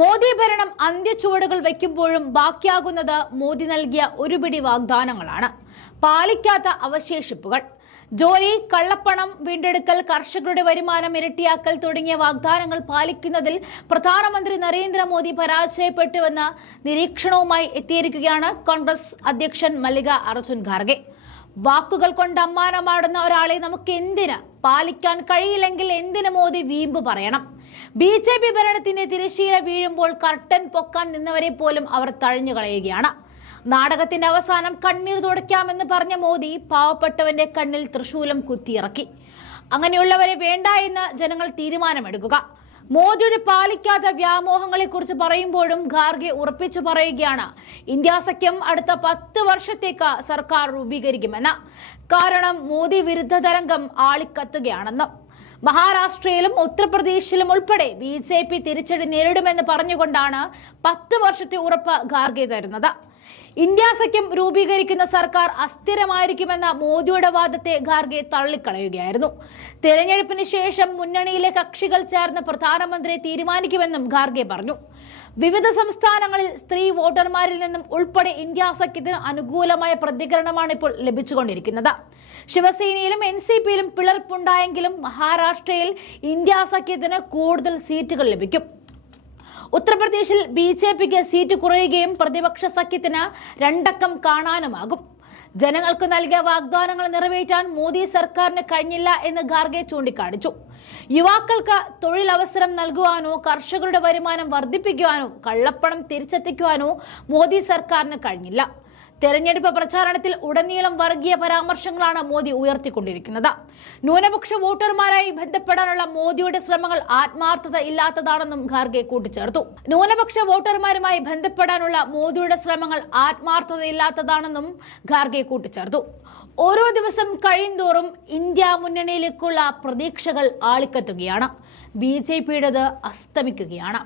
മോദി ഭരണം അന്ത്യച്ചുവടുകൾ വയ്ക്കുമ്പോഴും ബാക്കിയാകുന്നത് മോദി നൽകിയ ഒരുപിടി വാഗ്ദാനങ്ങളാണ്. പാലിക്കാത്ത അവശേഷിപ്പുകൾ. ജോലി കള്ളപ്പണം വീണ്ടെടുക്കൽ കർഷകരുടെ വരുമാനം ഇരട്ടിയാക്കൽ തുടങ്ങിയ വാഗ്ദാനങ്ങൾ പാലിക്കുന്നതിൽ പ്രധാനമന്ത്രി നരേന്ദ്രമോദി പരാജയപ്പെട്ടുവെന്ന നിരീക്ഷണവുമായി എത്തിയിരിക്കുകയാണ് കോൺഗ്രസ് അധ്യക്ഷൻ മല്ലിക അർജുൻ ഖാർഗെ. വാക്കുകൾ കൊണ്ട് അമ്മാനമാടുന്ന ഒരാളെ നമുക്ക് എന്തിന് പാലിക്കാൻ കഴിയില്ലെങ്കിൽ എന്തിന് മോദി വീമ്പ് പറയണം? ബി ജെ പി ഭരണത്തിന്റെ തിരശീല വീഴുമ്പോൾ കർട്ടൻ പൊക്കാൻ നിന്നവരെ പോലും അവർ തഴഞ്ഞു കളയുകയാണ്. നാടകത്തിന്റെ അവസാനം കണ്ണീർ തുടയ്ക്കാമെന്ന് പറഞ്ഞ മോദി പാവപ്പെട്ടവന്റെ കണ്ണിൽ തൃശൂലം കുത്തിയിറക്കി. അങ്ങനെയുള്ളവരെ വേണ്ട എന്ന് ജനങ്ങൾ തീരുമാനമെടുക്കുക. മോദിയുടെ പാലിക്കാത്ത വ്യാമോഹങ്ങളെ കുറിച്ച് പറയുമ്പോഴും ഖാർഗെ ഉറപ്പിച്ചു പറയുകയാണ് ഇന്ത്യ സഖ്യം അടുത്ത പത്ത് വർഷത്തേക്ക് സർക്കാർ രൂപീകരിക്കുമെന്ന്. കാരണം മോദി വിരുദ്ധ തരംഗം ആളിക്കത്തുകയാണെന്ന്. മഹാരാഷ്ട്രയിലും ഉത്തർപ്രദേശിലും ഉൾപ്പെടെ ബി ജെ പി തിരിച്ചടി നേരിടുമെന്ന് പറഞ്ഞുകൊണ്ടാണ് പത്ത് വർഷത്തെ ഉറപ്പ് ഖാർഗെ തരുന്നത്. ഇന്ത്യ സഖ്യം രൂപീകരിക്കുന്ന സർക്കാർ അസ്ഥിരമായിരിക്കുമെന്ന മോദിയുടെ വാദത്തെ ഖാർഗെ തള്ളിക്കളയുകയായിരുന്നു. തെരഞ്ഞെടുപ്പിന് ശേഷം മുന്നണിയിലെ കക്ഷികൾ ചേർന്ന് പ്രധാനമന്ത്രിയെ തീരുമാനിക്കുമെന്നും ഖാർഗെ പറഞ്ഞു. വിവിധ സംസ്ഥാനങ്ങളിൽ സ്ത്രീ വോട്ടർമാരിൽ നിന്നും ഉൾപ്പെടെ ഇന്ത്യ സഖ്യത്തിന് അനുകൂലമായ പ്രതികരണമാണ് ഇപ്പോൾ ലഭിച്ചുകൊണ്ടിരിക്കുന്നത്. ശിവസേനയിലും എൻ സി പിയിലും പിളർപ്പുണ്ടായെങ്കിലും മഹാരാഷ്ട്രയിൽ ഇന്ത്യ സഖ്യത്തിന് കൂടുതൽ സീറ്റുകൾ ലഭിക്കും. ഉത്തർപ്രദേശിൽ ബി ജെ പിക്ക് സീറ്റ് കുറയുകയും പ്രതിപക്ഷ സഖ്യത്തിന് രണ്ടക്കം കാണാനുമാകും. ജനങ്ങൾക്ക് നൽകിയ വാഗ്ദാനങ്ങൾ നിറവേറ്റാൻ മോദി സർക്കാരിന് കഴിഞ്ഞില്ല എന്ന് ഖാർഗെ ചൂണ്ടിക്കാണിച്ചു. യുവാക്കൾക്ക് തൊഴിലവസരം നൽകുവാനോ കർഷകരുടെ വരുമാനം വർദ്ധിപ്പിക്കുവാനോ കള്ളപ്പണം തിരിച്ചെത്തിക്കുവാനോ മോദി സർക്കാരിന് കഴിഞ്ഞില്ല. തെരഞ്ഞെടുപ്പ് പ്രചാരണത്തിൽ ഉടനീളം വർഗീയ പരാമർശങ്ങളാണ് മോദി ഉയർത്തിക്കൊണ്ടിരിക്കുന്നത്. ന്യൂനപക്ഷ വോട്ടർമാരായി ബന്ധപ്പെടാനുള്ള മോദിയുടെ ശ്രമങ്ങൾ ആത്മാർത്ഥത ഇല്ലാത്തതാണെന്നും ഖാർഗെ കൂട്ടിച്ചേർത്തു. ന്യൂനപക്ഷ വോട്ടർമാരുമായി ബന്ധപ്പെടാനുള്ള മോദിയുടെ ശ്രമങ്ങൾ ആത്മാർത്ഥത ഇല്ലാത്തതാണെന്നും ഖാർഗെ കൂട്ടിച്ചേർത്തു. ഓരോ ദിവസം കഴിയുന്തോറും ഇന്ത്യ മുന്നണിയിലേക്കുള്ള പ്രതീക്ഷകൾ ആളിക്കത്തുകയാണ്. B J പിയുടേത് അസ്തമിക്കുകയാണ്.